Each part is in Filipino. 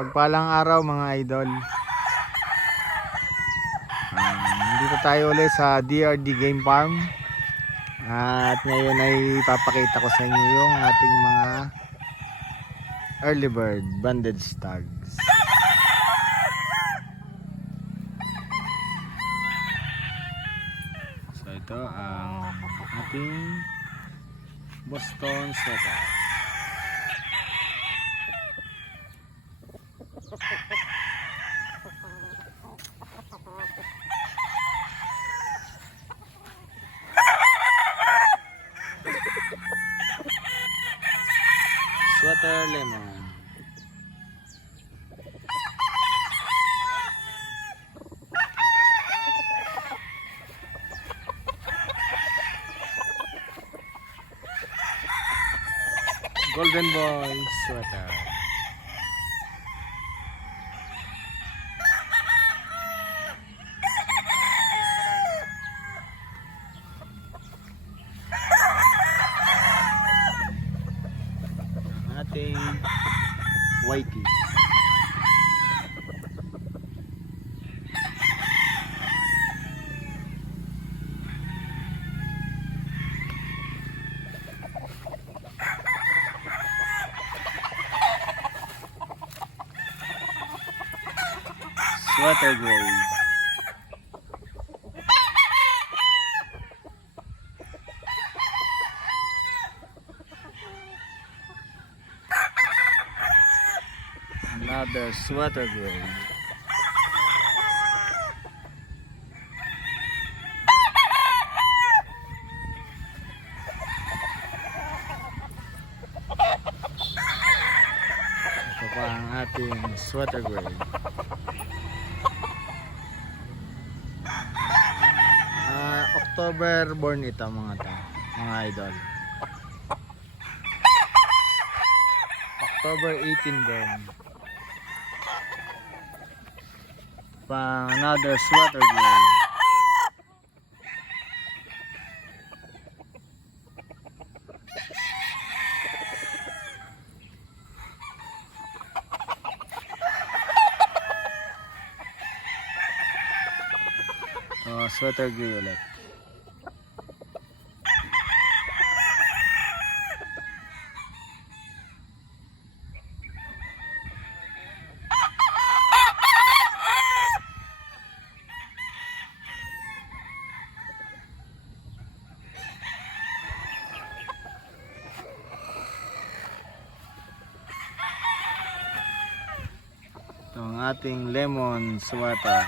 Pagpalang araw mga idol. Dito tayo ulit sa DRD Game Farm. At ngayon ay papakita ko sa inyo yung ating mga early bird banded stags. So ito ang ating Boston setup. Sweater lemon. Golden boy sweater. Ating whitey. Sweater gray. Another sweater gray. Ito pa ang ating sweater gray. October born ito mga idol. October 18 born. Pa another sweater gray. Sweater gray ulit. Ito ang ating lemon sweater.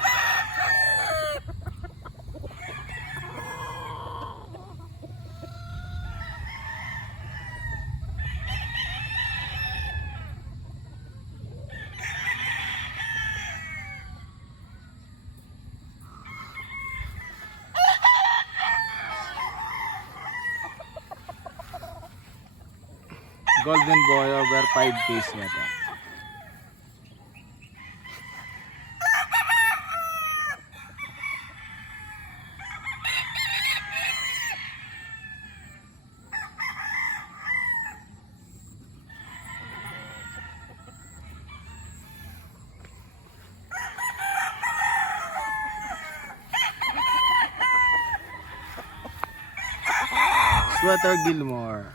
Golden boy over 5K sweater. Sweater Gilmore.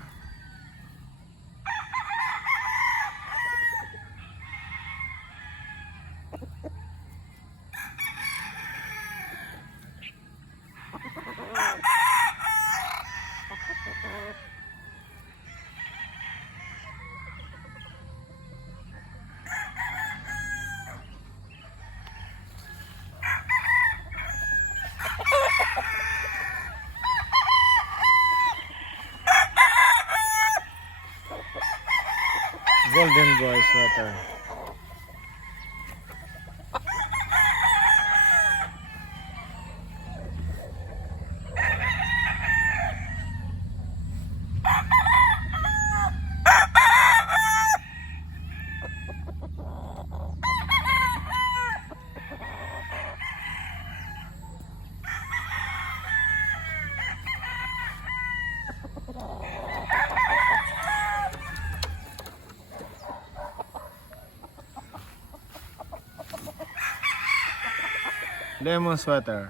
Golden boy sweater. lemon sweater.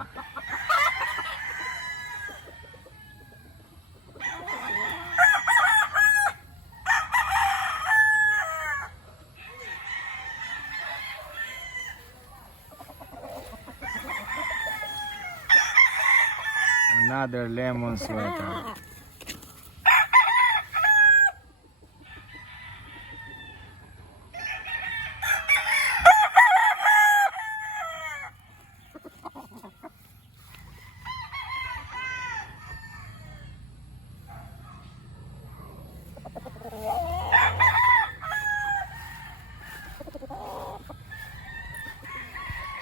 Another lemon sweater.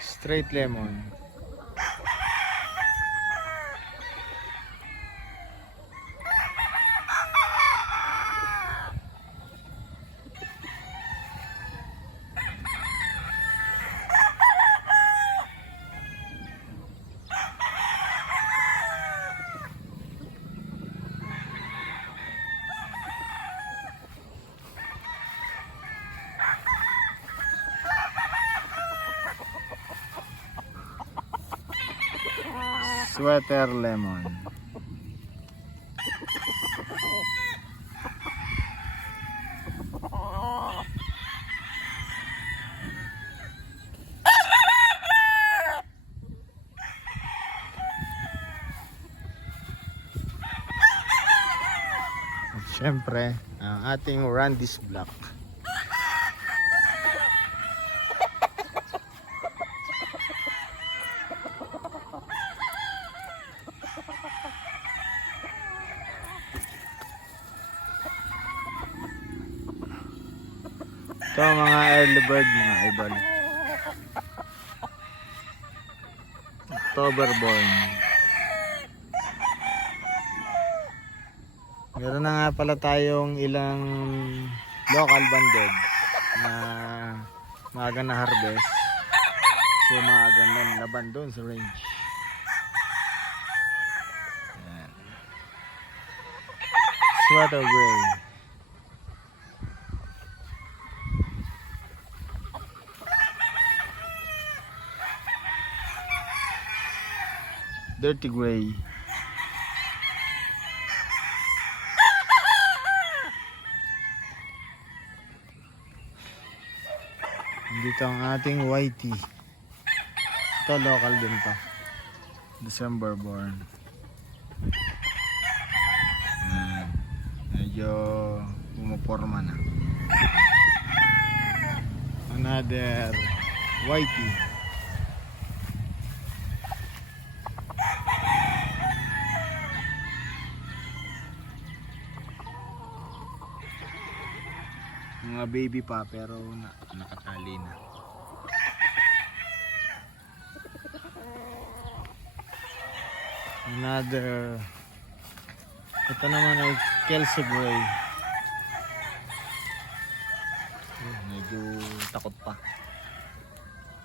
Straight lemon. Sweater lemon. At syempre, ang ating Randy's Black. Ito mga early bird mga idol. October born. Meron na nga pala tayong ilang local banded na maaga na harvest. So maaga na laban doon sa range. Ayan. Sweater gray. Dirty gray. Dito ang ating whitey. Ito local din to. December born. Medyo pumuporma na. Another whitey. Mga baby pa pero nakatali na. Another, ito naman ay Kelsey Gray. Medyo takot pa.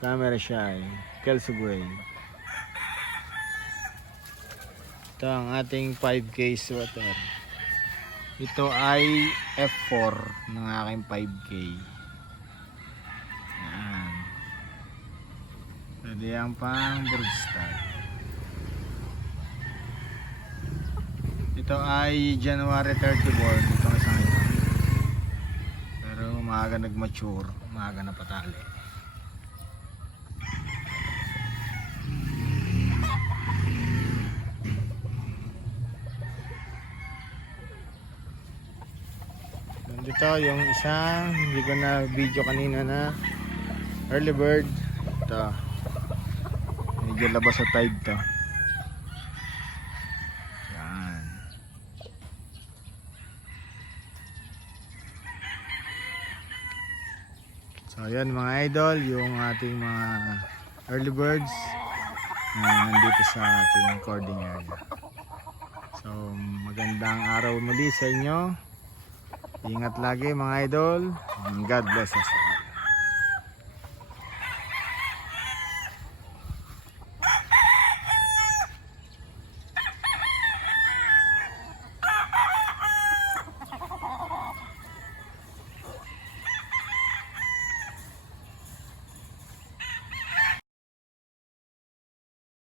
Camera siya ay Kelsey Gray. Ito ang ating 5K sweater. Ito ay F4 ng aking 5K. Yan. Pwede yan pang broadstar. Ito ay January 30 born. Itong isang ito. Pero maaga nag-mature. Maaga na patali. Dito yung isang hindi ko na video kanina na early bird. Ito medyo labas sa tide to. Yan. So yan mga idol, yung ating mga early birds na nandito sa ating recording area. So magandang araw muli sa inyo. Ingat lagi mga idol. God bless us all.